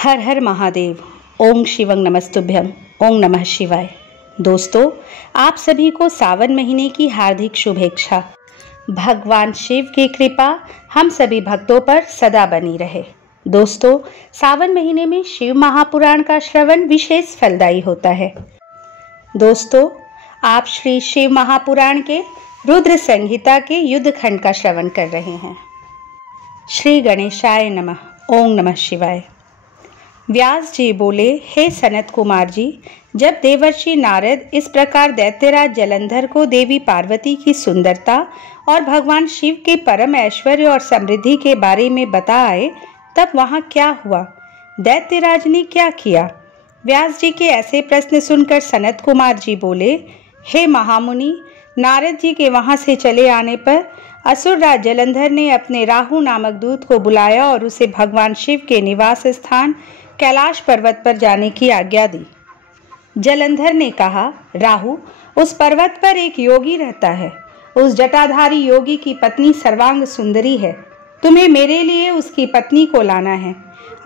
हर हर महादेव। ओम शिवं नमस्तुभ्यं। ओम नमः शिवाय। दोस्तों, आप सभी को सावन महीने की हार्दिक शुभेच्छा। भगवान शिव की कृपा हम सभी भक्तों पर सदा बनी रहे। दोस्तों, सावन महीने में शिव महापुराण का श्रवण विशेष फलदायी होता है। दोस्तों, आप श्री शिव महापुराण के रुद्र संहिता के युद्ध खंड का श्रवण कर रहे हैं। श्री गणेशाय नमः। ओम नमः शिवाय। व्यास जी बोले, हे सनत कुमार जी, जब देवर्षि नारद इस प्रकार दैत्यराज जलंधर को देवी पार्वती की सुंदरता और भगवान शिव के परम ऐश्वर्य और समृद्धि के बारे में बता आए, तब वहाँ क्या हुआ? दैत्यराज ने क्या किया? व्यास जी के ऐसे प्रश्न सुनकर सनत कुमार जी बोले, हे महामुनि, नारद जी के वहाँ से चले आने पर असुरराज जलंधर ने अपने राहु नामक दूत को बुलाया और उसे भगवान शिव के निवास स्थान कैलाश पर्वत पर जाने की आज्ञा दी। जलंधर ने कहा, राहु, उस पर्वत पर एक योगी रहता है। उस जटाधारी योगी की पत्नी सर्वांग सुंदरी है। तुम्हें मेरे लिए उसकी पत्नी को लाना है।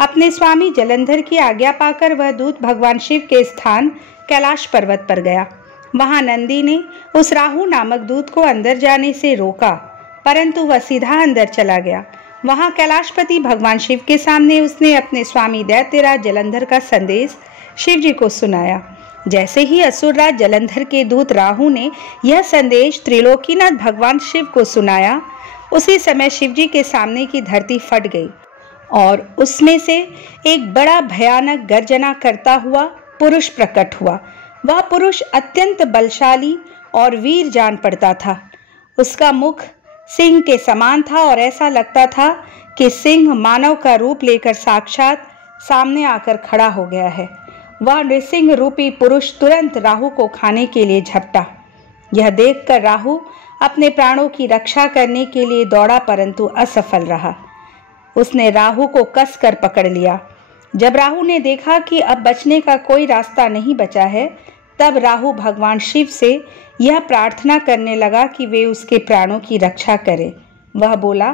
अपने स्वामी जलंधर की आज्ञा पाकर वह दूत भगवान शिव के स्थान कैलाश पर्वत पर गया। वहां नंदी ने उस राहु नामक दूत को अंदर जाने से रोका, परंतु वह सीधा अंदर चला गया। वहां कैलाशपति भगवान शिव के सामने उसने अपने स्वामी दैत्यराज जलंधर का संदेश शिव जी को सुनाया। जैसे ही असुरराज जलंधर के दूत राहु ने यह संदेश त्रिलोकीनाथ भगवान शिव को सुनाया, उसी समय शिव जी के सामने की धरती फट गई और उसमें से एक बड़ा भयानक गर्जना करता हुआ पुरुष प्रकट हुआ। वह पुरुष अत्यंत बलशाली और वीर जान पड़ता था। उसका मुख सिंह के समान था और ऐसा लगता था कि सिंह मानव का रूप लेकर साक्षात सामने आकर खड़ा हो गया है। वह नृसिंह रूपी पुरुष तुरंत राहु को खाने के लिए झपटा। यह देखकर राहु अपने प्राणों की रक्षा करने के लिए दौड़ा, परंतु असफल रहा। उसने राहु को कस कर पकड़ लिया। जब राहु ने देखा कि अब बचने का कोई रास्ता नहीं बचा है, तब राहु भगवान शिव से यह प्रार्थना करने लगा कि वे उसके प्राणों की रक्षा करें। वह बोला,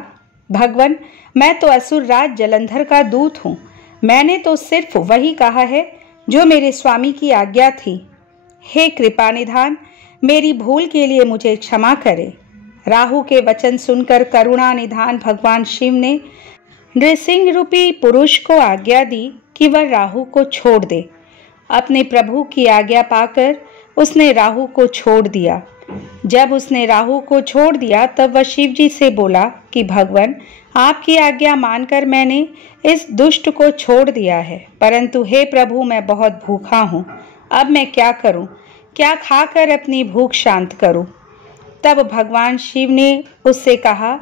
भगवान, मैं तो असुरराज जलंधर का दूत हूँ। मैंने तो सिर्फ वही कहा है जो मेरे स्वामी की आज्ञा थी। हे कृपा निधान, मेरी भूल के लिए मुझे क्षमा करें। राहु के वचन सुनकर करुणा निधान भगवान शिव ने नृसिंह रूपी पुरुष को आज्ञा दी कि वह राहु को छोड़ दे। अपने प्रभु की आज्ञा पाकर उसने राहु को छोड़ दिया। जब उसने राहु को छोड़ दिया, तब वह शिव जी से बोला कि भगवान, आपकी आज्ञा मानकर मैंने इस दुष्ट को छोड़ दिया है, परंतु हे प्रभु, मैं बहुत भूखा हूँ। अब मैं क्या करूँ? क्या खाकर अपनी भूख शांत करूँ? तब भगवान शिव ने उससे कहा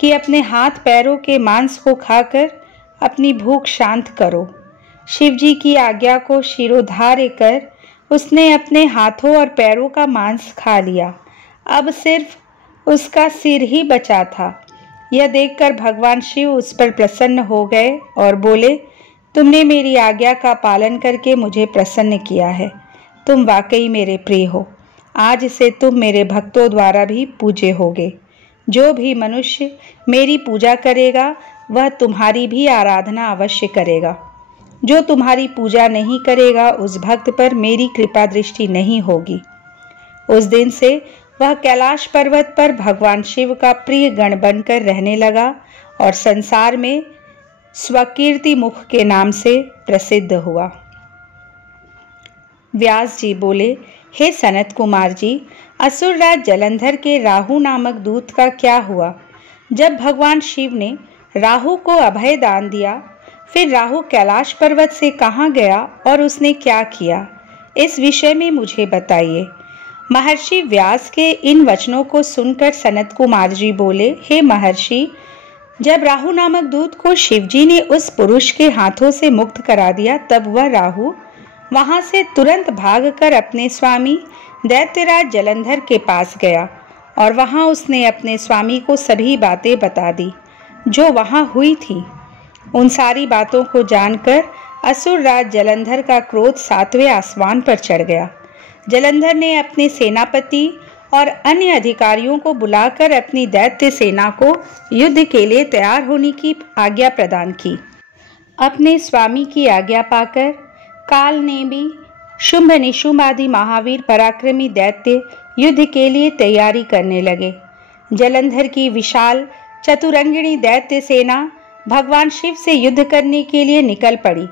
कि अपने हाथ पैरों के मांस को खाकर अपनी भूख शांत करो। शिव जी की आज्ञा को शिरोधार्य कर उसने अपने हाथों और पैरों का मांस खा लिया। अब सिर्फ उसका सिर ही बचा था। यह देखकर भगवान शिव उस पर प्रसन्न हो गए और बोले, तुमने मेरी आज्ञा का पालन करके मुझे प्रसन्न किया है। तुम वाकई मेरे प्रिय हो। आज से तुम मेरे भक्तों द्वारा भी पूजे होगे। जो भी मनुष्य मेरी पूजा करेगा, वह तुम्हारी भी आराधना अवश्य करेगा। जो तुम्हारी पूजा नहीं करेगा, उस भक्त पर मेरी कृपा दृष्टि नहीं होगी। उस दिन से वह कैलाश पर्वत पर भगवान शिव का प्रिय गण बनकर रहने लगा और संसार में स्वकीर्ति मुख के नाम से प्रसिद्ध हुआ। व्यास जी बोले, हे सनत कुमार जी, असुरराज जलंधर के राहु नामक दूत का क्या हुआ? जब भगवान शिव ने राहु को अभय दान दिया, फिर राहु कैलाश पर्वत से कहाँ गया और उसने क्या किया? इस विषय में मुझे बताइए। महर्षि व्यास के इन वचनों को सुनकर सनत कुमार जी बोले, हे महर्षि, जब राहु नामक दूत को शिवजी ने उस पुरुष के हाथों से मुक्त करा दिया, तब वह राहु वहां से तुरंत भागकर अपने स्वामी दैत्यराज जलंधर के पास गया और वहां उसने अपने स्वामी को सभी बातें बता दी जो वहां हुई थी। उन सारी बातों को जानकर असुरराज जलंधर का क्रोध 7वें आसमान पर चढ़ गया। जलंधर ने अपने सेनापति और अन्य अधिकारियों को बुलाकर अपनी दैत्य सेना को युद्ध के लिए तैयार होने की आज्ञा प्रदान की। अपने स्वामी की आज्ञा पाकर काल ने भी शुंभ निशुंभ आदि महावीर पराक्रमी दैत्य युद्ध के लिए तैयारी करने लगे। जलंधर की विशाल चतुरंगिणी दैत्य सेना भगवान शिव से युद्ध करने के लिए निकल पड़ी।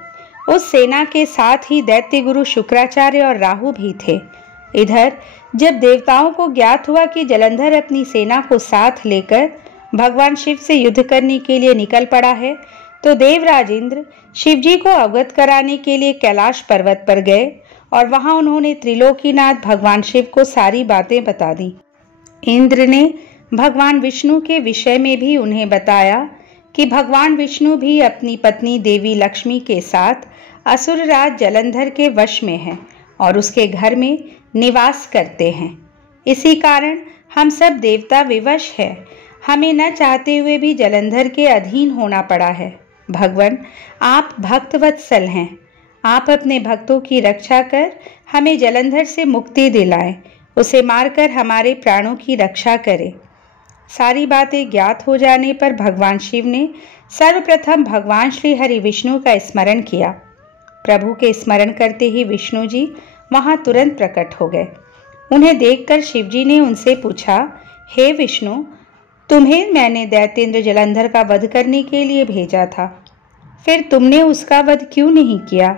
उस सेना के साथ ही दैत्य गुरु शुक्राचार्य और राहु भी थे। इधर जब देवताओं को ज्ञात हुआ कि जलंधर अपनी सेना को साथ लेकर भगवान शिव से युद्ध करने के लिए निकल पड़ा है, तो देवराज इंद्र शिवजी को अवगत कराने के लिए कैलाश पर्वत पर गए और वहां उन्होंने त्रिलोकीनाथ भगवान शिव को सारी बातें बता दी। इंद्र ने भगवान विष्णु के विषय में भी उन्हें बताया कि भगवान विष्णु भी अपनी पत्नी देवी लक्ष्मी के साथ असुरराज जलंधर के वश में हैं और उसके घर में निवास करते हैं। इसी कारण हम सब देवता विवश हैं। हमें न चाहते हुए भी जलंधर के अधीन होना पड़ा है। भगवान, आप भक्तवत्सल हैं। आप अपने भक्तों की रक्षा कर हमें जलंधर से मुक्ति दिलाएं, उसे मारकर हमारे प्राणों की रक्षा करें। सारी बातें ज्ञात हो जाने पर भगवान शिव ने सर्वप्रथम भगवान श्री हरि विष्णु का स्मरण किया। प्रभु के स्मरण करते ही विष्णु जी वहां तुरंत प्रकट हो गए। उन्हें देखकर शिवजी ने उनसे पूछा, हे विष्णु, तुम्हें मैंने दैत्येंद्र जलंधर का वध करने के लिए भेजा था, फिर तुमने उसका वध क्यों नहीं किया?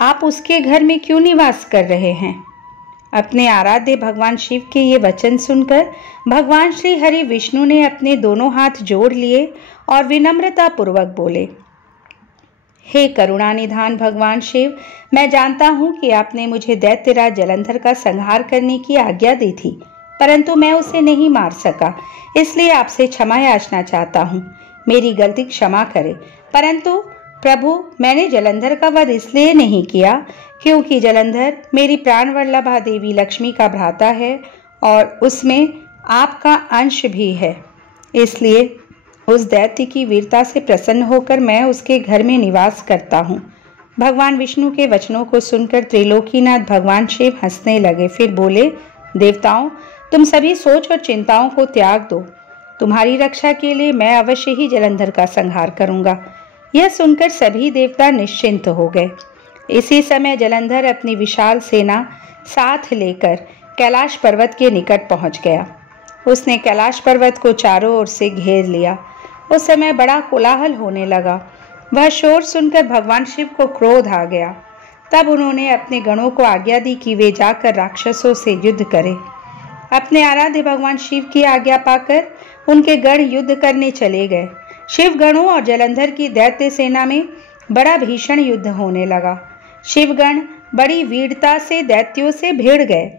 आप उसके घर में क्यों निवास कर रहे हैं? अपने आराध्य भगवान शिव के ये वचन सुनकर भगवान श्री हरि विष्णु ने अपने दोनों हाथ जोड़ लिए और विनम्रता पूर्वक बोले, हे करुणानिधान भगवान शिव, मैं जानता हूँ कि आपने मुझे दैत्यराज जलंधर का संहार करने की आज्ञा दी थी, परंतु मैं उसे नहीं मार सका, इसलिए आपसे क्षमा याचना चाहता हूँ। मेरी गलती क्षमा करें। परंतु प्रभु, मैंने जलंधर का वध इसलिए नहीं किया क्योंकि जलंधर मेरी प्राणवल्लभा देवी लक्ष्मी का भ्राता है और उसमें आपका अंश भी है। इसलिए उस दैत्य की वीरता से प्रसन्न होकर मैं उसके घर में निवास करता हूँ। भगवान विष्णु के वचनों को सुनकर त्रिलोकीनाथ भगवान शिव हंसने लगे। फिर बोले, देवताओं, तुम सभी सोच और चिंताओं को त्याग दो। तुम्हारी रक्षा के लिए मैं अवश्य ही जलंधर का संहार करूंगा। यह सुनकर सभी देवता निश्चिंत हो गए। इसी समय जलंधर अपनी विशाल सेना साथ लेकर कैलाश पर्वत के निकट पहुंच गया। उसने कैलाश पर्वत को चारों ओर से घेर लिया। उस समय बड़ा कोलाहल होने लगा। वह शोर सुनकर भगवान शिव को क्रोध आ गया। तब उन्होंने अपने गणों को आज्ञा दी कि वे जाकर राक्षसों से युद्ध करें। अपने आराध्य भगवान शिव की आज्ञा पाकर उनके गण युद्ध करने चले गए। शिव गणों और जलंधर की दैत्य सेना में बड़ा भीषण युद्ध होने लगा। शिवगण बड़ी वीरता से दैत्यों से भिड़ गए।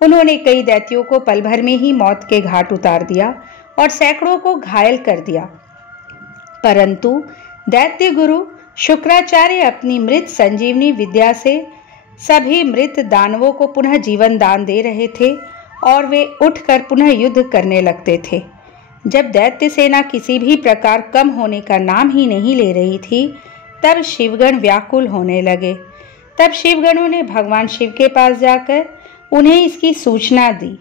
उन्होंने कई दैत्यों को पल भर में ही मौत के घाट उतार दिया और सैकड़ों को घायल कर दिया। परंतु दैत्य गुरु शुक्राचार्य अपनी मृत संजीवनी विद्या से सभी मृत दानवों को पुनः जीवन दान दे रहे थे और वे उठकर पुनः युद्ध करने लगते थे। जब दैत्य सेना किसी भी प्रकार कम होने का नाम ही नहीं ले रही थी, तब शिवगण व्याकुल होने लगे। तब शिवगणों ने भगवान शिव के पास जाकर उन्हें इसकी सूचना दी।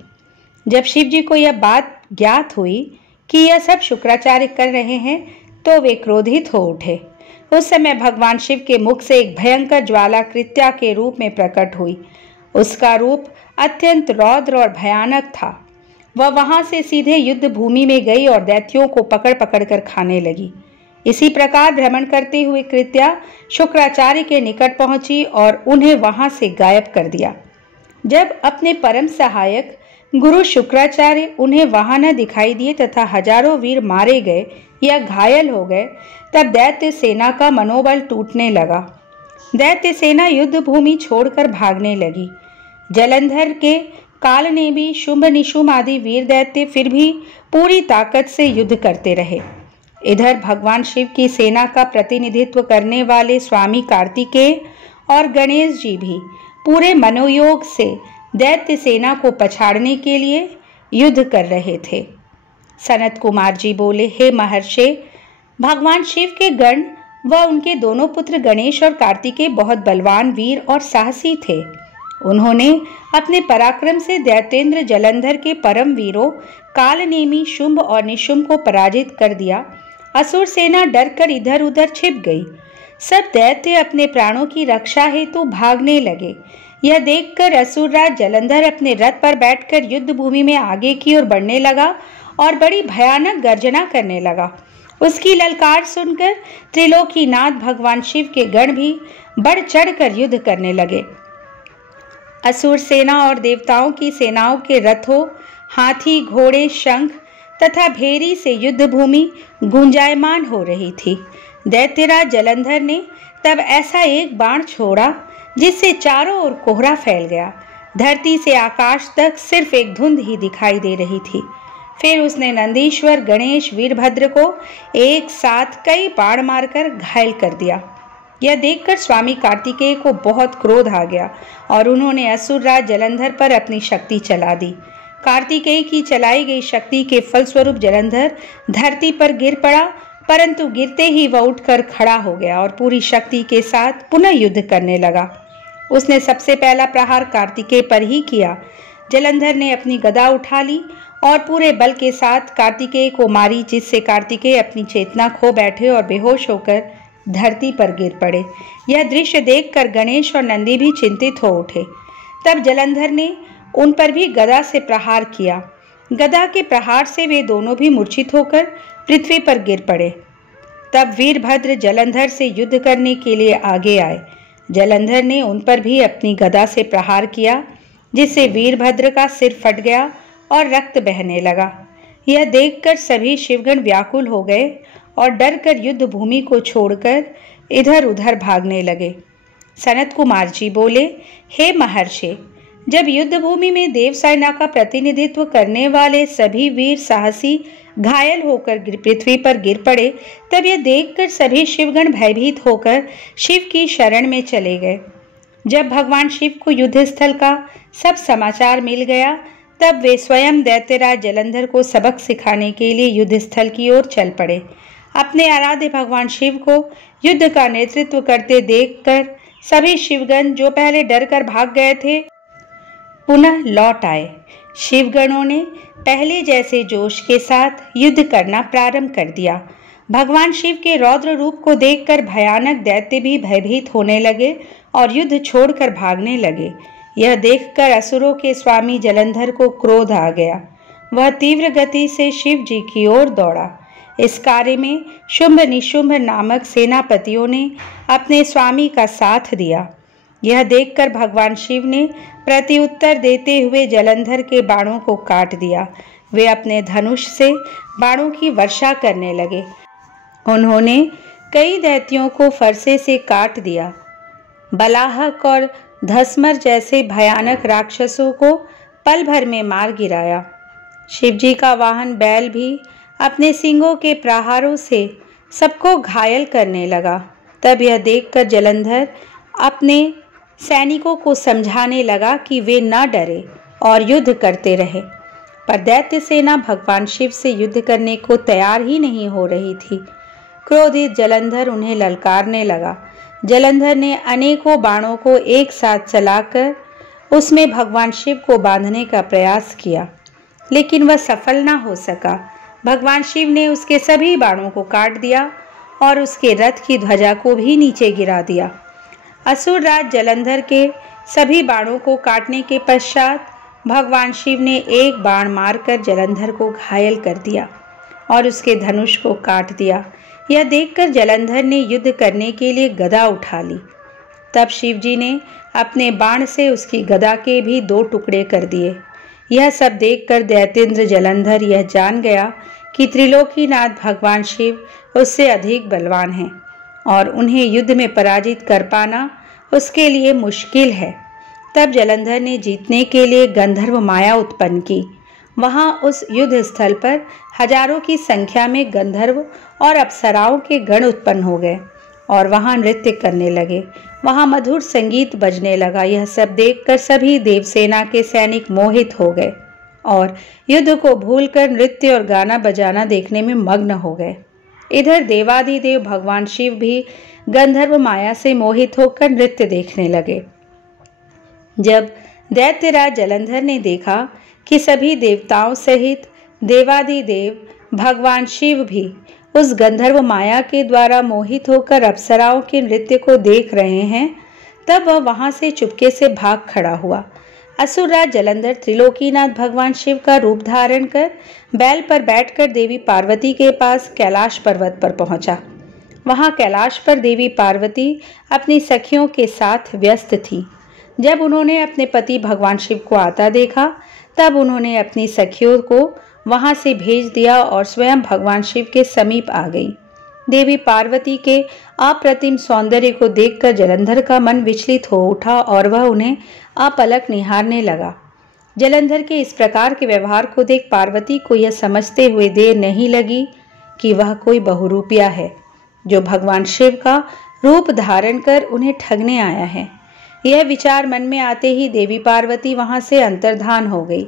जब शिव जी को यह बात ज्ञात हुई कि यह सब शुक्राचार्य कर रहे हैं, तो वे क्रोधित हो उठे। उस समय भगवान शिव के मुख से एक भयंकर ज्वाला कृत्या के रूप में प्रकट हुई। उसका रूप अत्यंत रौद्र और भयानक था। वह वहां से सीधे युद्ध भूमि में गई और दैत्यों को पकड़ पकड़ कर खाने लगी। इसी प्रकार भ्रमण करते हुए कृत्या शुक्राचार्य के निकट पहुंची और उन्हें वहां से गायब कर दिया। जब अपने परम सहायक गुरु शुक्राचार्य उन्हें वहां न दिखाई दिए तथा हजारों वीर मारे गए या घायल हो गए, तब दैत्य सेना का मनोबल टूटने लगा। दैत्य सेना युद्ध भूमि छोड़कर भागने लगी। जलंधर के काल ने भी शुंभ निशुंभ आदि वीर दैत्य फिर भी पूरी ताकत से युद्ध करते रहे। इधर भगवान शिव की सेना का प्रतिनिधित्व करने वाले स्वामी कार्तिकेय और गणेश जी भी पूरे मनोयोग से दैत्य सेना को पछाड़ने के लिए युद्ध कर रहे थे। सनत कुमार जी बोले, हे महर्षि, भगवान शिव के गण व उनके दोनों पुत्र गणेश और कार्तिकेय बहुत बलवान वीर और साहसी थे। उन्होंने अपने पराक्रम से दैत्येंद्र जलंधर के परम वीरों कालनेमी शुंभ और निशुंभ को पराजित कर दिया। असुर सेना डरकर इधर उधर छिप गई। सब दैत्य अपने प्राणों की रक्षा हेतु भागने लगे। यह देखकर असुरराज जलंधर अपने रथ पर बैठकर युद्ध भूमि में आगे की ओर बढ़ने लगा और बड़ी भयानक गर्जना करने लगा। उसकी ललकार सुनकर त्रिलोकीनाथ भगवान शिव के गण भी बढ़ चढ़कर युद्ध करने लगे। असुर सेना और देवताओं की सेनाओं के रथों, हाथी, घोड़े, शंख तथा भेरी से युद्ध भूमि गुंजायमान हो रही थी। दैत्यराज जलंधर ने तब ऐसा एक बाण छोड़ा जिससे चारों ओर कोहरा फैल गया। धरती से आकाश तक सिर्फ एक धुंध ही दिखाई दे रही थी। फिर उसने नंदीश्वर, गणेश, वीरभद्र को एक साथ कई बाण मारकर घायल कर दिया। यह देखकर स्वामी कार्तिकेय को बहुत क्रोध आ गया और उन्होंने असुरराज जलंधर पर अपनी शक्ति चला दी। कार्तिकेय की चलाई गई शक्ति के फलस्वरूप जलंधर धरती पर गिर पड़ा, परंतु गिरते ही वह उठकर खड़ा हो गया और पूरी शक्ति के साथ पुनः युद्ध करने लगा। उसने सबसे पहला प्रहार कार्तिकेय पर ही किया। जलंधर ने अपनी गदा उठा ली और पूरे बल के साथ कार्तिकेय को मारी, जिससे कार्तिकेय अपनी चेतना खो बैठे और बेहोश होकर धरती पर गिर पड़े। यह दृश्य देखकर गणेश और नंदी भी चिंतित हो उठे। तब जलंधर ने उन पर भी गदा से प्रहार किया। गदा के प्रहार से वे दोनों भी मूर्छित होकर पृथ्वी पर गिर पड़े। तब वीरभद्र जलंधर से युद्ध करने के लिए आगे आए। जलंधर ने उन पर भी अपनी गदा से प्रहार किया, जिससे वीरभद्र का सिर फट गया और रक्त बहने लगा। यह देखकर सभी शिवगण व्याकुल हो गए और डरकर युद्ध भूमि को छोड़कर इधर उधर भागने लगे। सनत कुमार जी बोले, हे महर्षि, जब युद्ध भूमि में देव सेना का प्रतिनिधित्व करने वाले सभी वीर साहसी घायल होकर पृथ्वी पर गिर पड़े, तब यह देखकर सभी शिवगण भयभीत होकर शिव की शरण में चले गए। जब भगवान शिव को युद्ध स्थल का सब समाचार मिल गया, तब वे स्वयं दैत्यराज जलंधर को सबक सिखाने के लिए युद्ध स्थल की ओर चल पड़े। अपने आराध्य भगवान शिव को युद्ध का नेतृत्व करते देखकर सभी शिवगण जो पहले डरकर भाग गए थे, पुनः लौट आए। शिवगणों ने पहले जैसे जोश के साथ युद्ध करना प्रारंभ कर दिया। भगवान शिव के रौद्र रूप को देखकर भयानक दैत्य भी भयभीत होने लगे और युद्ध छोड़कर भागने लगे। यह देखकर असुरों के स्वामी जलंधर को क्रोध आ गया। वह तीव्र गति से शिव जी की ओर दौड़ा। इस कार्य में शुंभ निशुंभ नामक सेनापतियों ने अपने स्वामी का साथ दिया। यह देखकर भगवान शिव ने प्रत्युत्तर देते हुए जलंधर के बाणों को काट दिया। वे अपने धनुष से बाणों की वर्षा करने लगे। उन्होंने कई दैत्यों को फरसे से काट दिया। बलाहक और धसमर जैसे भयानक राक्षसों को पल भर में मार गिराया। शिवजी का वाहन बैल भी अपने सींगों के प्रहारों से सबको घायल करने लगा। तब यह देखकर जलंधर अपने सैनिकों को समझाने लगा कि वे न डरे और युद्ध करते रहे, पर दैत्य सेना भगवान शिव से युद्ध करने को तैयार ही नहीं हो रही थी। क्रोधित जलंधर उन्हें ललकारने लगा। जलंधर ने अनेकों बाणों को एक साथ चलाकर उसमें भगवान शिव को बांधने का प्रयास किया, लेकिन वह सफल न हो सका। भगवान शिव ने उसके सभी बाणों को काट दिया और उसके रथ की ध्वजा को भी नीचे गिरा दिया। असुरराज जलंधर के सभी बाणों को काटने के पश्चात भगवान शिव ने एक बाण मारकर जलंधर को घायल कर दिया और उसके धनुष को काट दिया। यह देखकर जलंधर ने युद्ध करने के लिए गदा उठा ली। तब शिवजी ने अपने बाण से उसकी गदा के भी 2 टुकड़े कर दिए। यह सब देखकर दैत्येंद्र जलंधर यह जान गया कि त्रिलोकीनाथ भगवान शिव उससे अधिक बलवान हैं और उन्हें युद्ध में पराजित कर पाना उसके लिए मुश्किल है। तब जलंधर ने जीतने के लिए गंधर्व माया उत्पन्न की। वहां उस युद्ध स्थल पर हजारों की संख्या में गंधर्व और अप्सराओं के गण उत्पन्न हो गए और वहां नृत्य करने लगे। वहां मधुर संगीत बजने लगा। यह सब देखकर सभी देवसेना के सैनिक मोहित हो गए और युद्ध को भूलकर नृत्य और गाना बजाना देखने में मग्न हो गए। इधर देवादिदेव भगवान शिव भी गंधर्व माया से मोहित होकर नृत्य देखने लगे। जब दैत्यराज जलंधर ने देखा कि सभी देवताओं सहित देवादिदेव भगवान शिव भी उस गंधर्व माया के द्वारा मोहित होकर अप्सराओं के नृत्य को देख रहे हैं, तब वह वहां से चुपके से भाग खड़ा हुआ। असुरराज जलंधर त्रिलोकीनाथ भगवान शिव का रूप धारण कर बैल पर बैठकर देवी पार्वती के पास कैलाश पर्वत पर पहुंचा। वहां कैलाश पर देवी पार्वती अपनी सखियों के साथ व्यस्त थी। जब उन्होंने अपने पति भगवान शिव को आता देखा, तब उन्होंने अपनी सखियों को वहां से भेज दिया और स्वयं भगवान शिव के समीप आ गई। देवी पार्वती के अप्रतिम सौंदर्य को देखकर जलंधर का मन विचलित हो उठा और वह उन्हें अपलक निहारने लगा। जलंधर के इस प्रकार के व्यवहार को देख पार्वती को यह समझते हुए देर नहीं लगी कि वह कोई बहुरूपिया है, जो भगवान शिव का रूप धारण कर उन्हें ठगने आया है। यह विचार मन में आते ही देवी पार्वती वहां से अंतर्धान हो गई।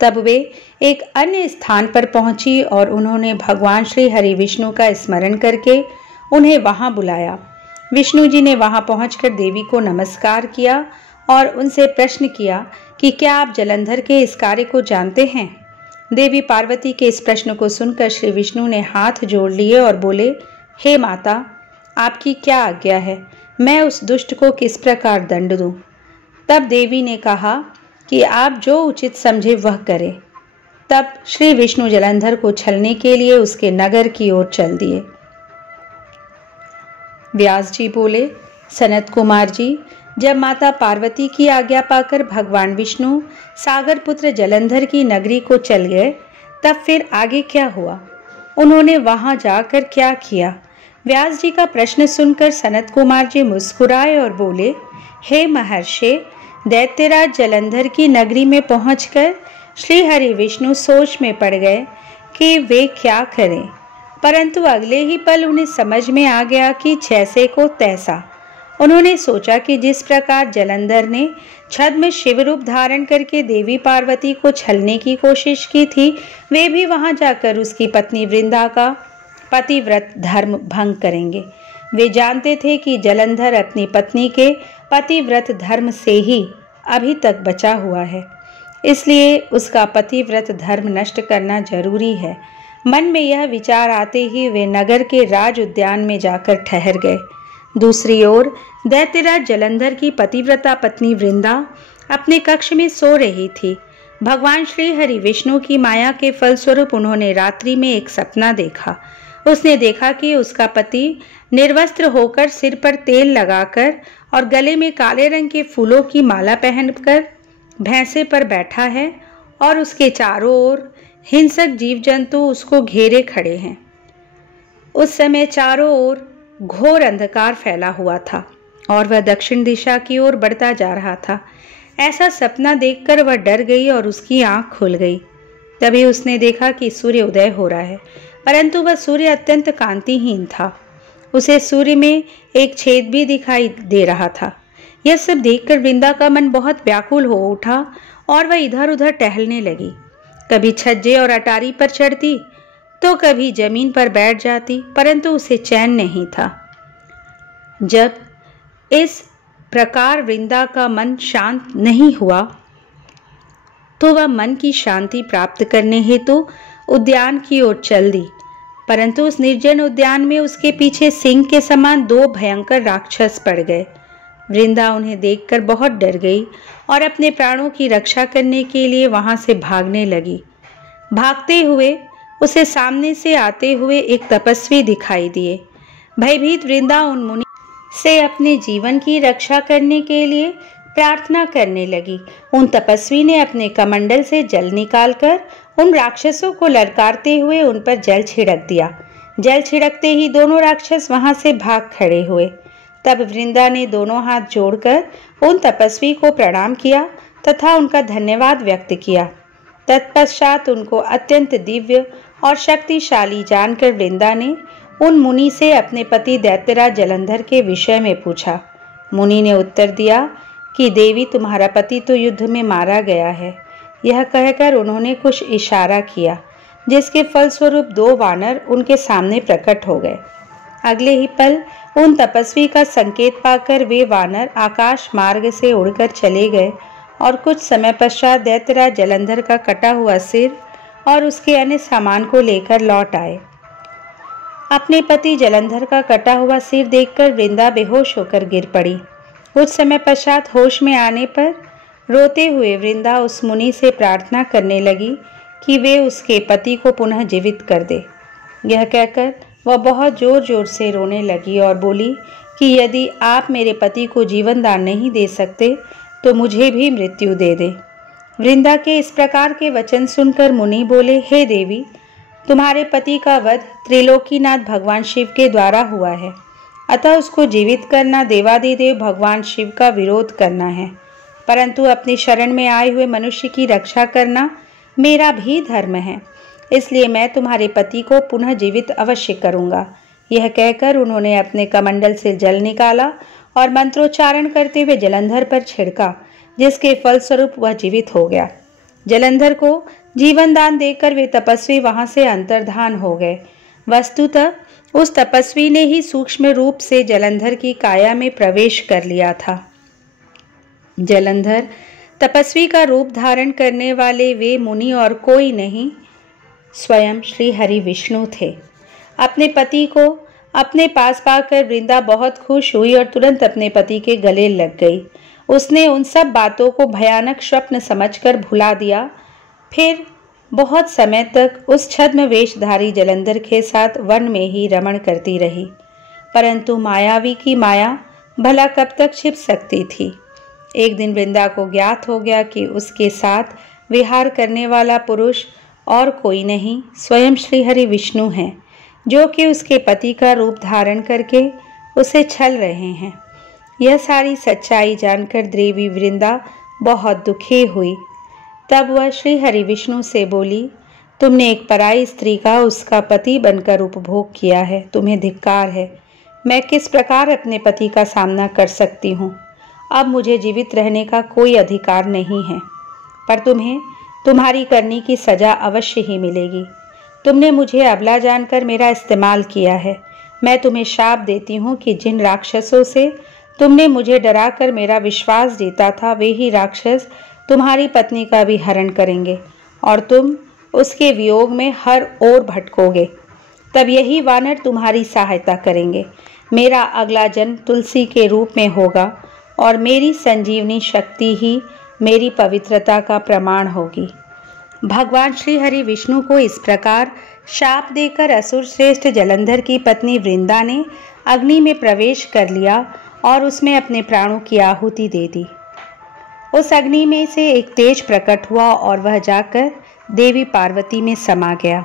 तब वे एक अन्य स्थान पर पहुंची और उन्होंने भगवान श्री हरि विष्णु का स्मरण करके उन्हें वहां बुलाया। विष्णु जी ने वहां पहुंचकर देवी को नमस्कार किया और उनसे प्रश्न किया कि क्या आप जलंधर के इस कार्य को जानते हैं। देवी पार्वती के इस प्रश्न को सुनकर श्री विष्णु ने हाथ जोड़ लिए और बोले, हे माता, आपकी क्या आज्ञा है, मैं उस दुष्ट को किस प्रकार दंड दूं। तब देवी ने कहा कि आप जो उचित समझे वह करें। तब श्री विष्णु जलंधर को छलने के लिए उसके नगर की ओर चल दिए। व्यास जी बोले, सनत कुमार जी, जब माता पार्वती की आज्ञा पाकर भगवान विष्णु सागर पुत्र जलंधर की नगरी को चल गए, तब फिर आगे क्या हुआ, उन्होंने वहां जाकर क्या किया। व्यास जी का प्रश्न सुनकर सनत कुमार जी मुस्कुराए और बोले, हे महर्षि, दैत्यराज जलंधर की नगरी में पहुंचकर श्री हरि विष्णु सोच में पड़ गए कि वे क्या करें, परंतु अगले ही पल उन्हें समझ में आ गया कि जैसे को तैसा। उन्होंने सोचा कि जिस प्रकार जलंधर ने छद्म शिव रूप धारण करके देवी पार्वती को छलने की कोशिश की थी, वे भी वहां जाकर उसकी पत्नी वृंदा का पतिव्रत धर्म भंग करेंगे। वे जानते थे कि जलंधर अपनी पत्नी के पतिव्रत धर्म से ही अभी तक बचा हुआ है, इसलिए उसका पतिव्रत धर्म नष्ट करना जरूरी है। मन में यह विचार आते ही वे नगर के राज उद्यान में जाकर ठहर गए। दूसरी ओर दैत्यराज जलंधर की पतिव्रता पत्नी वृंदा अपने कक्ष में सो रही थी। भगवान श्री हरि विष्णु की माया के फलस्वरूप उन्होंने रात्रि में एक सपना देखा। उसने देखा कि उसका पति निर्वस्त्र होकर सिर पर तेल लगाकर और गले में काले रंग के फूलों की माला पहनकर भैंसे पर बैठा है और उसके चारों ओर हिंसक जीव जंतु उसको घेरे खड़े हैं। उस समय चारों ओर घोर अंधकार फैला हुआ था और वह दक्षिण दिशा की ओर बढ़ता जा रहा था। ऐसा सपना देखकर वह डर गई और उसकी आंख खुल गई। तभी उसने देखा कि सूर्य उदय हो रहा है, परंतु वह सूर्य अत्यंत कांतिहीन था। उसे सूर्य में एक छेद भी दिखाई दे रहा था। यह सब देखकर वृंदा का मन बहुत व्याकुल हो उठा और वह इधर उधर टहलने लगी। कभी छज्जे और अटारी पर चढ़ती तो कभी जमीन पर बैठ जाती, परंतु उसे चैन नहीं था। जब इस प्रकार वृंदा का मन शांत नहीं हुआ तो वह मन की शांति प्राप्त करने हेतु उद्यान की ओर चल दी, परंतु उस निर्जन उद्यान में उसके पीछे सिंह के समान दो भयंकर राक्षस पड़ गए। वृंदा उन्हें देखकर बहुत डर गई और अपने प्राणों की रक्षा करने के लिए वहां से भागने लगी। भागते हुए उसे सामने से आते हुए एक तपस्वी दिखाई दिए। भयभीत वृंदा उन मुनि से अपने जीवन की रक्षा करने के लिए प्रार्थना करने लगी। उन तपस्वी ने अपने कमंडल से जल निकालकर उन राक्षसों को ललकारते हुए उन पर जल छिड़क दिया। जल छिड़कते ही दोनों राक्षस वहां से भाग खड़े हुए। तब वृंदा ने दोनों हाथ जोड़कर उन तपस्वी को प्रणाम किया तथा उनका धन्यवाद व्यक्त किया। तत्पश्चात उनको अत्यंत दिव्य और शक्तिशाली जानकर वृंदा ने उन मुनि से अपने पति दैत्यराज जलंधर के विषय में पूछा। मुनि ने उत्तर दिया कि देवी, तुम्हारा पति तो युद्ध में मारा गया है। यह कहकर उन्होंने कुछ इशारा किया, जिसके फलस्वरूप दो वानर उनके सामने प्रकट हो गए। अगले ही पल उन तपस्वी का संकेत पाकर वे वानर आकाश मार्ग से उड़कर चले गए और कुछ समय पश्चात दैत्यराज जलंधर का कटा हुआ सिर और उसके अन्य सामान को लेकर लौट आए। अपने पति जलंधर का कटा हुआ सिर देखकर वृंदा बेहोश होकर गिर पड़ी। कुछ समय पश्चात होश में आने पर रोते हुए वृंदा उस मुनि से प्रार्थना करने लगी कि वे उसके पति को पुनः जीवित कर दे। यह कहकर वह बहुत जोर जोर से रोने लगी और बोली कि यदि आप मेरे पति को जीवन दान नहीं दे सकते तो मुझे भी मृत्यु दे दें। वृंदा के इस प्रकार के वचन सुनकर मुनि बोले, हे देवी, तुम्हारे पति का वध त्रिलोकीनाथ भगवान शिव के द्वारा हुआ है, अतः उसको जीवित करना देवादिदेव भगवान शिव का विरोध करना है, परंतु अपनी शरण में आए हुए मनुष्य की रक्षा करना मेरा भी धर्म है, इसलिए मैं तुम्हारे पति को पुनः जीवित अवश्य करूँगा। यह कहकर उन्होंने अपने कमंडल से जल निकाला और मंत्रोच्चारण करते हुए जलंधर पर छिड़का, जिसके फलस्वरूप वह जीवित हो गया। जलंधर को जीवन दान देकर वे तपस्वी वहां से अंतर्धान हो गए। वस्तुतः उस तपस्वी ने ही सूक्ष्म रूप से जलंधर की काया में प्रवेश कर लिया था। जलंधर तपस्वी का रूप धारण करने वाले वे मुनि और कोई नहीं, स्वयं श्री हरि विष्णु थे। अपने पति को अपने पास पाकर वृंदा बहुत खुश हुई और तुरंत अपने पति के गले लग गई। उसने उन सब बातों को भयानक स्वप्न समझकर भुला दिया। फिर बहुत समय तक उस छद्म वेशधारी जलंधर के साथ वन में ही रमण करती रही, परंतु मायावी की माया भला कब तक छिप सकती थी। एक दिन वृंदा को ज्ञात हो गया कि उसके साथ विहार करने वाला पुरुष और कोई नहीं, स्वयं श्री हरि विष्णु हैं, जो कि उसके पति का रूप धारण करके उसे छल रहे हैं। यह सारी सच्चाई जानकर देवी वृंदा बहुत दुखी हुई। तब वह श्री हरि विष्णु से बोली, तुमने एक पराई स्त्री का उसका पति बनकर उपभोग किया है, तुम्हें धिक्कार है। मैं किस प्रकार अपने पति का सामना कर सकती हूँ? अब मुझे जीवित रहने का कोई अधिकार नहीं है, पर तुम्हें तुम्हारी करनी की सजा अवश्य ही मिलेगी। तुमने मुझे अबला जानकर मेरा इस्तेमाल किया है। मैं तुम्हें श्राप देती हूँ कि जिन राक्षसों से तुमने मुझे डराकर मेरा विश्वास जीता था, वे ही राक्षस तुम्हारी पत्नी का भी हरण करेंगे और तुम उसके वियोग में हर ओर भटकोगे। तब यही वानर तुम्हारी सहायता करेंगे। मेरा अगला जन्म तुलसी के रूप में होगा और मेरी संजीवनी शक्ति ही मेरी पवित्रता का प्रमाण होगी। भगवान श्री हरि विष्णु को इस प्रकार शाप देकर असुर श्रेष्ठ जलंधर की पत्नी वृंदा ने अग्नि में प्रवेश कर लिया और उसमें अपने प्राणों की आहुति दे दी। उस अग्नि में से एक तेज प्रकट हुआ और वह जाकर देवी पार्वती में समा गया।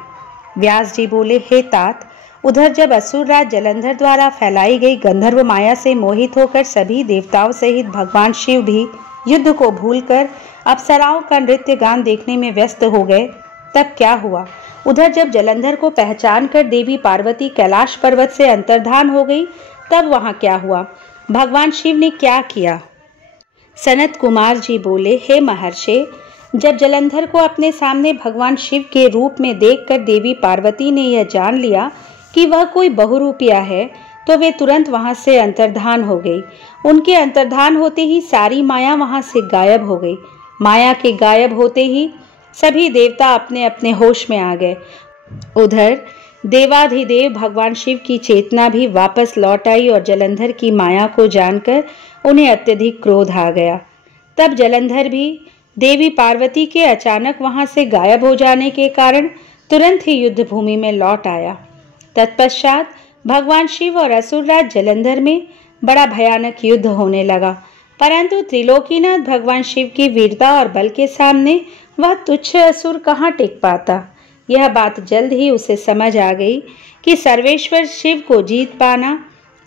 व्यास जी बोले, हे तात, उधर जब असुरराज जलंधर द्वारा फैलाई गई गंधर्व माया से मोहित होकर सभी देवताओं सहित भगवान शिव भी युद्ध को भूलकर अप्सराओं का नृत्य गान देखने में व्यस्त हो गए, तब क्या हुआ? उधर जब जलंधर को पहचान कर देवी पार्वती कैलाश पर्वत से अंतर्धान हो गई, तब वहां क्या हुआ? भगवान शिव ने क्या किया? सनत कुमार जी बोले, हे महर्षि, जब जलंधर को अपने सामने भगवान शिव के रूप में देखकर देवी पार्वती ने यह जान लिया कि वह कोई बहुरूपिया है, तो वे तुरंत वहां से अंतर्धान हो गई। उनके अंतर्धान होते ही सारी माया वहां से गायब हो गई। माया के गायब होते ही सभी देवता अपने अपने होश में आ गए। उधर देवाधिदेव भगवान शिव की चेतना भी वापस लौट आई और जलंधर की माया को जानकर उन्हें अत्यधिक क्रोध आ गया। तब जलंधर भी देवी पार्वती के अचानक वहां से गायब हो जाने के कारण तुरंत ही युद्ध भूमि में लौट आया। तत्पश्चात भगवान शिव और असुरराज जलंधर में बड़ा भयानक युद्ध होने लगा, परंतु त्रिलोकीनाथ भगवान शिव की वीरता और बल के सामने वह तुच्छ असुर कहाँ टिक पाता। यह बात जल्द ही उसे समझ आ गई कि सर्वेश्वर शिव को जीत पाना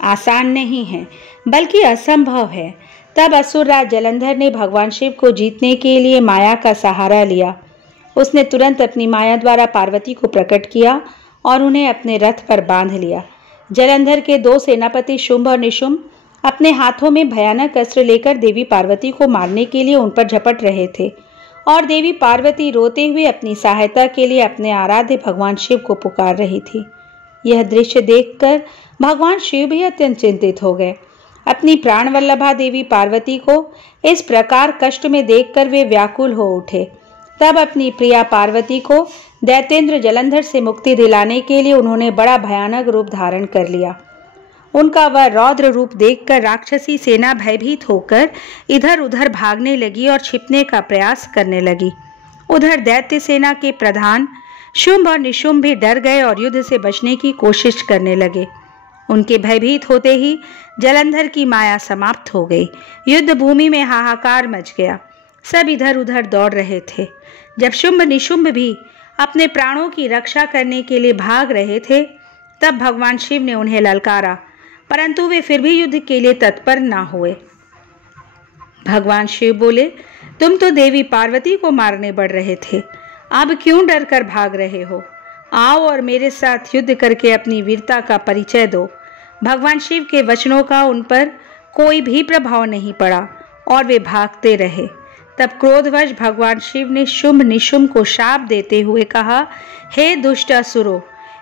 आसान नहीं है, बल्कि असंभव है। तब असुरराज जलंधर ने भगवान शिव को जीतने के लिए माया का सहारा लिया। उसने तुरंत अपनी माया द्वारा पार्वती को प्रकट किया और उन्हें अपने रथ पर बांध लिया। जलंधर के दो सेनापति शुंभ और निशुंभ अपने हाथों में भयानक अस्त्र लेकर देवी पार्वती को मारने के लिए उन पर झपट रहे थे और देवी पार्वती रोते हुए अपनी सहायता के लिए अपने आराध्य भगवान शिव को पुकार रही थी। यह दृश्य देखकर भगवान शिव भी अत्यंत चिंतित हो गए। अपनी प्राण वल्लभा देवी पार्वती को इस प्रकार कष्ट में देखकर वे व्याकुल हो उठे। तब अपनी प्रिया पार्वती को दैत्येंद्र जलंधर से मुक्ति दिलाने के लिए उन्होंने बड़ा भयानक रूप धारण कर लिया। उनका वह रौद्र रूप देखकर राक्षसी सेना भयभीत होकर इधर उधर भागने लगी और छिपने का प्रयास करने लगी। उधर दैत्य सेना के प्रधान शुंभ और निशुंभ भी डर गए और युद्ध से बचने की कोशिश करने लगे। उनके भयभीत होते ही जलंधर की माया समाप्त हो गई। युद्ध भूमि में हाहाकार मच गया। सब इधर उधर दौड़ रहे थे। जब शुंभ निशुंभ भी अपने प्राणों की रक्षा करने के लिए भाग रहे थे, तब भगवान शिव ने उन्हें ललकारा, परंतु वे फिर भी युद्ध के लिए तत्पर न हुए। भगवान शिव बोले, तुम तो देवी पार्वती को मारने बढ़ रहे थे, अब क्यों डर कर भाग रहे हो? आओ और मेरे साथ युद्ध करके अपनी वीरता का परिचय दो। भगवान शिव के वचनों का उन पर कोई भी प्रभाव नहीं पड़ा और वे भागते रहे। तब क्रोधवश भगवान शिव ने शुंभ निशुंभ को शाप देते हुए कहा, हे दुष्ट असुरों,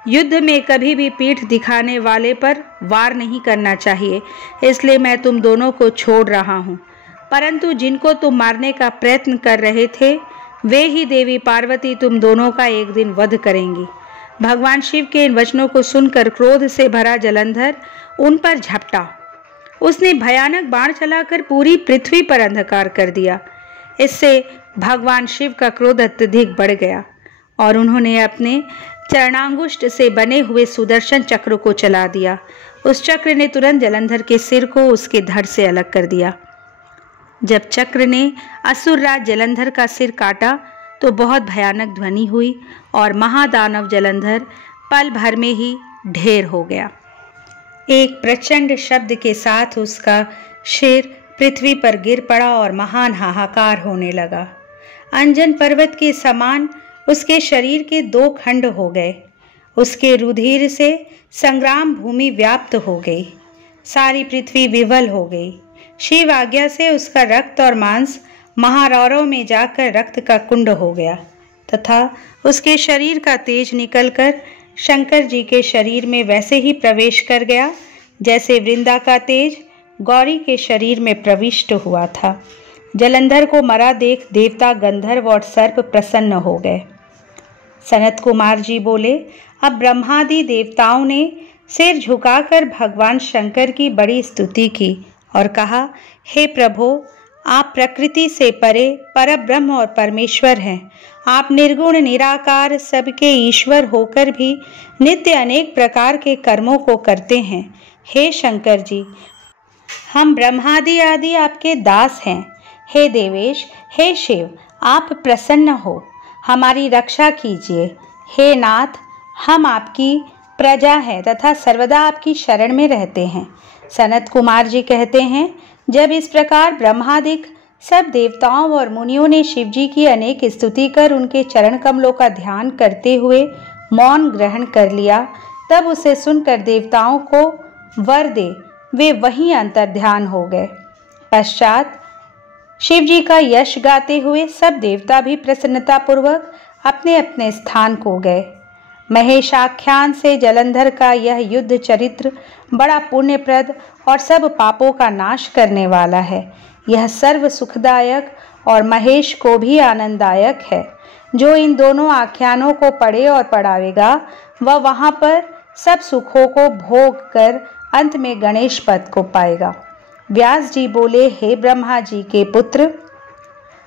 युद्ध में कभी भी पीठ दिखाने वाले पर वार नहीं करना चाहिए, इसलिए मैं तुम दोनों को छोड़ रहा हूँ। परंतु जिनको तुम मारने का प्रयत्न कर रहे थे, वे ही देवी पार्वती तुम दोनों का एक दिन वध करेंगी। भगवान शिव के इन वचनों को सुनकर क्रोध से भरा जलंधर उन पर झपटा। उसने भयानक बाण चलाकर पूरी पृथ्वी पर अंधकार कर दिया। इससे भगवान शिव का क्रोध अत्यधिक बढ़ गया और उन्होंने अपने चरणांगुष्ठ से बने हुए सुदर्शन चक्र को चला दिया। उस चक्र ने तुरंत जलंधर के सिर को उसके धड़ से अलग कर दिया। जब चक्र ने असुरराज जलंधर का सिर काटा तो बहुत भयानक ध्वनि हुई और महादानव जलंधर पल भर में ही ढेर हो गया। एक प्रचंड शब्द के साथ उसका सिर पृथ्वी पर गिर पड़ा और महान हाहाकार होने लगा। अंजन पर्वत के समान उसके शरीर के 2 खंड हो गए। उसके रुधिर से संग्राम भूमि व्याप्त हो गई। सारी पृथ्वी विवल हो गई। शिव आज्ञा से उसका रक्त और मांस महारौरव में जाकर रक्त का कुंड हो गया तथा उसके शरीर का तेज निकलकर शंकर जी के शरीर में वैसे ही प्रवेश कर गया जैसे वृंदा का तेज गौरी के शरीर में प्रविष्ट हुआ था। जलंधर को मरा देख देवता, गंधर्व और सर्प प्रसन्न हो गए। सनत कुमार जी बोले, अब ब्रह्मादि देवताओं ने सिर झुकाकर भगवान शंकर की बड़ी स्तुति की और कहा, हे प्रभो, आप प्रकृति से परे परब्रह्म और परमेश्वर हैं। आप निर्गुण निराकार सबके ईश्वर होकर भी नित्य अनेक प्रकार के कर्मों को करते हैं। हे शंकर जी, हम ब्रह्मादि आदि आपके दास हैं। हे देवेश, हे शिव, आप प्रसन्न हो, हमारी रक्षा कीजिए। हे नाथ, हम आपकी प्रजा हैं तथा सर्वदा आपकी शरण में रहते हैं। सनत कुमार जी कहते हैं, जब इस प्रकार ब्रह्मादिक सब देवताओं और मुनियों ने शिव जी की अनेक स्तुति कर उनके चरण कमलों का ध्यान करते हुए मौन ग्रहण कर लिया, तब उसे सुनकर देवताओं को वर दे वे वहीं अंतर्ध्यान हो गए। पश्चात शिव जी का यश गाते हुए सब देवता भी प्रसन्नतापूर्वक अपने अपने स्थान को गए। महेशाख्यान से जलंधर का यह युद्ध चरित्र बड़ा पुण्यप्रद और सब पापों का नाश करने वाला है। यह सर्व सुखदायक और महेश को भी आनंददायक है। जो इन दोनों आख्यानों को पढ़े और पढ़ावेगा वह वहाँ पर सब सुखों को भोग कर अंत में गणेश पद को पाएगा। व्यास जी बोले, हे ब्रह्मा जी के पुत्र,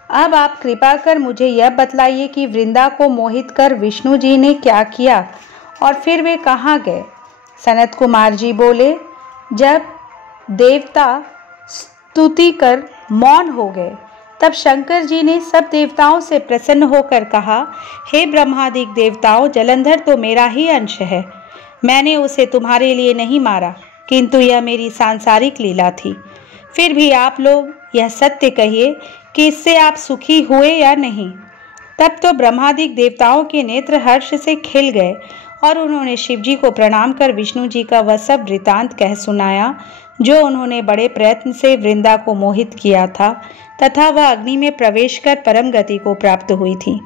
अब आप कृपा कर मुझे यह बतलाइए कि वृंदा को मोहित कर विष्णु जी ने क्या किया और फिर वे कहाँ गए। सनत कुमार जी बोले, जब देवता स्तुति कर मौन हो गए तब शंकर जी ने सब देवताओं से प्रसन्न होकर कहा, हे ब्रह्मादिक देवताओं, जलंधर तो मेरा ही अंश है। मैंने उसे तुम्हारे लिए नहीं मारा, किंतु यह मेरी सांसारिक लीला थी। फिर भी आप लोग यह सत्य कहिए कि इससे आप सुखी हुए या नहीं। तब तो ब्रह्मादिक देवताओं के नेत्र हर्ष से खिल गए और उन्होंने शिव जी को प्रणाम कर विष्णु जी का वह सब वृतांत कह सुनाया जो उन्होंने बड़े प्रयत्न से वृंदा को मोहित किया था तथा वह अग्नि में प्रवेश कर परम गति को प्राप्त हुई थी।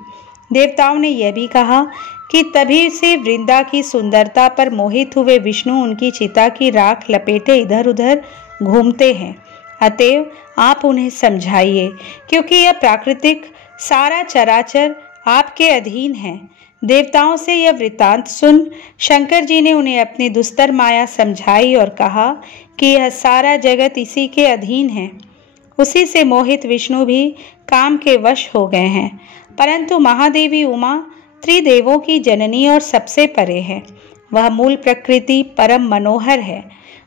देवताओं ने यह भी कहा कि तभी से वृंदा की सुंदरता पर मोहित हुए विष्णु उनकी चिता की राख लपेटे इधर उधर घूमते हैं। अतएव आप उन्हें समझाइए, क्योंकि यह प्राकृतिक सारा चराचर आपके अधीन है। देवताओं से यह वृत्तांत सुन शंकर जी ने उन्हें अपनी दुस्तर माया समझाई और कहा कि यह सारा जगत इसी के अधीन है। उसी से मोहित विष्णु भी काम के वश हो गए हैं, परंतु महादेवी उमा त्रिदेवों की जननी और सबसे परे है। वह मूल प्रकृति परम मनोहर है,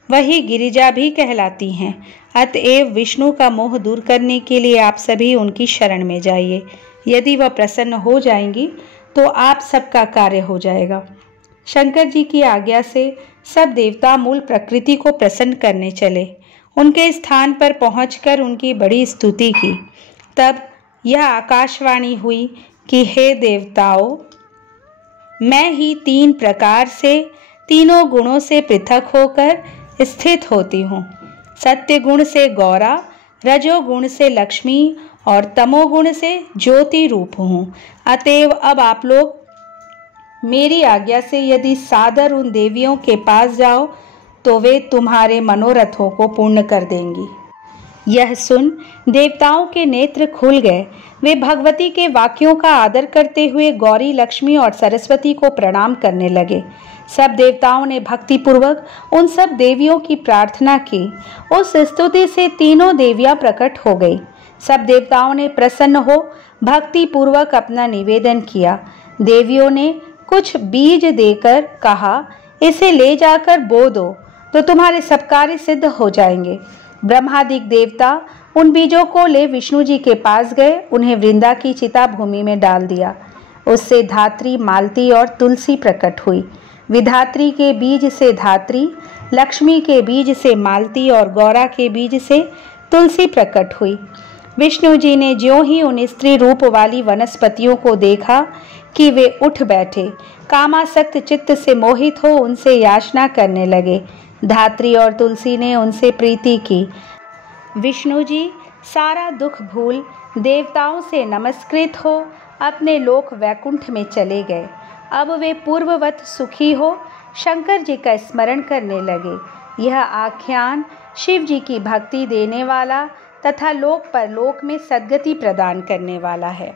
वही गिरिजा भी कहलाती हैं। अतएव विष्णु का मोह दूर करने के लिए आप सभी उनकी शरण में जाइए। यदि वह प्रसन्न हो जाएंगी तो आप सबका कार्य हो जाएगा। शंकर जी की आज्ञा से सब देवता मूल प्रकृति को प्रसन्न करने चले। उनके स्थान पर पहुंचकर उनकी बड़ी स्तुति की। तब यह आकाशवाणी हुई कि हे देवताओं, मैं ही 3 प्रकार से तीनों गुणों से पृथक होकर स्थित होती हूँ। सत्य गुण से गौरा, रजोगुण से लक्ष्मी और तमोगुण से ज्योति रूप हूँ। अतएव अब आप लोग मेरी आज्ञा से यदि सादर उन देवियों के पास जाओ तो वे तुम्हारे मनोरथों को पूर्ण कर देंगी। यह सुन देवताओं के नेत्र खुल गए। वे भगवती के वाक्यों का आदर करते हुए गौरी, लक्ष्मी और सरस्वती को प्रणाम करने लगे। सब देवताओं ने भक्तिपूर्वक उन सब देवियों की प्रार्थना की। उस स्तुति से तीनों देवियां प्रकट हो गई। सब देवताओं ने प्रसन्न हो भक्ति पूर्वक अपना निवेदन किया। देवियों ने कुछ बीज देकर कहा, इसे ले जाकर बो दो तो तुम्हारे सब कार्य सिद्ध हो जाएंगे। ब्रह्मादिक देवता उन बीजों को ले विष्णु जी के पास गए। उन्हें वृंदा की चिता भूमि में डाल दिया। उससे धात्री, मालती और तुलसी प्रकट हुई। विधात्री के बीज से धात्री, लक्ष्मी के बीज से मालती और गौरा के बीज से तुलसी प्रकट हुई। विष्णु जी ने ज्यों ही उन स्त्री रूप वाली वनस्पतियों को देखा कि वे उठ बैठे, कामासक्त चित्त से मोहित हो उनसे याचना करने लगे। धात्री और तुलसी ने उनसे प्रीति की। विष्णु जी सारा दुख भूल देवताओं से नमस्कृत हो अपने लोक वैकुंठ में चले गए। अब वे पूर्ववत सुखी हो शंकर जी का स्मरण करने लगे। यह आख्यान शिव जी की भक्ति देने वाला तथा लोक परलोक में सद्गति प्रदान करने वाला है।